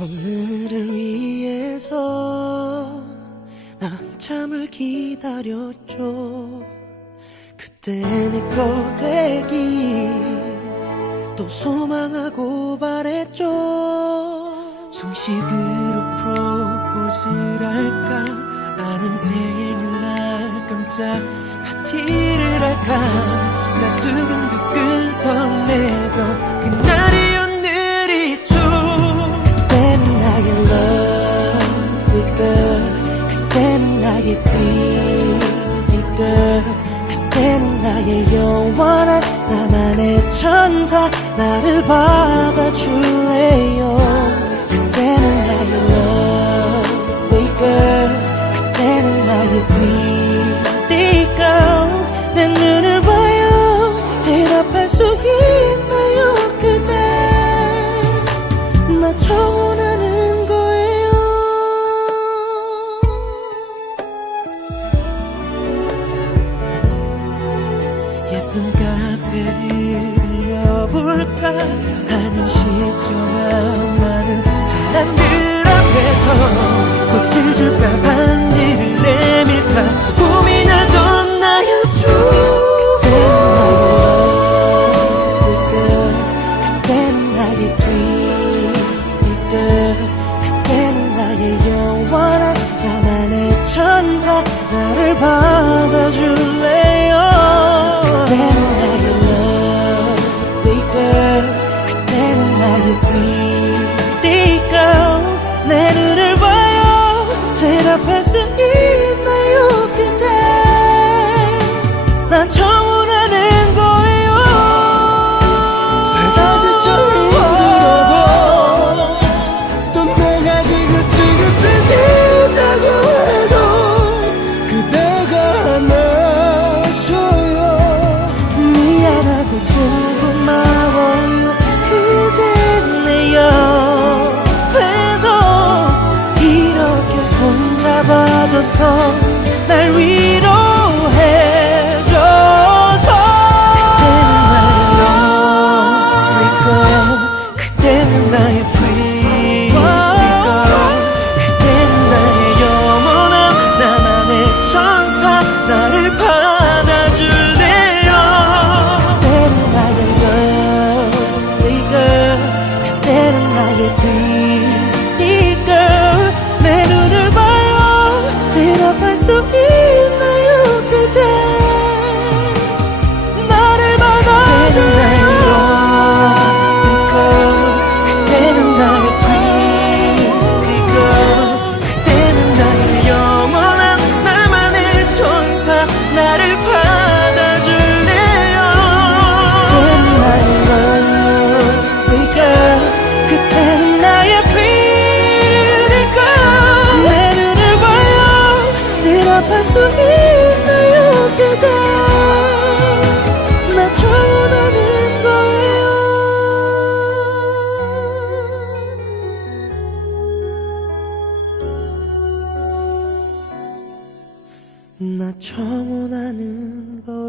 오늘을 위해서 남참을 기다렸죠. 그때 내거 되기 또 소망하고 바랬죠. 중식으로 프로포즈를 할까? 아님 생일날 깜짝 파티를 할까? 나 두근두근 설레던 그날이 나의 영원한 나만의 천사 나를 받아줄래요? 그때는 나의 love girl 그때는 나의 pretty girl. 내 눈을 봐요 대답할 수 있나요 그대? 나 전하 카페를 빌려볼까 하는 시청한 많은 사람들 앞에서 꽃을 줄까 반지를 내밀까 고민하던 나의 그때는 나의 영원한 나만의 천사. 나를 받아줄 대답 안아줘서 날 위로해줘서. 그때는 나의 lonely 그때는 나의 pretty 그때는 나의 영원한 나만의 천사 나를 받아줄래요? 그때는 나의 lonely 그때는 나의 pretty 대답할 수 있나요 그대? 나 청혼하는 거예요. 나 청혼하는 거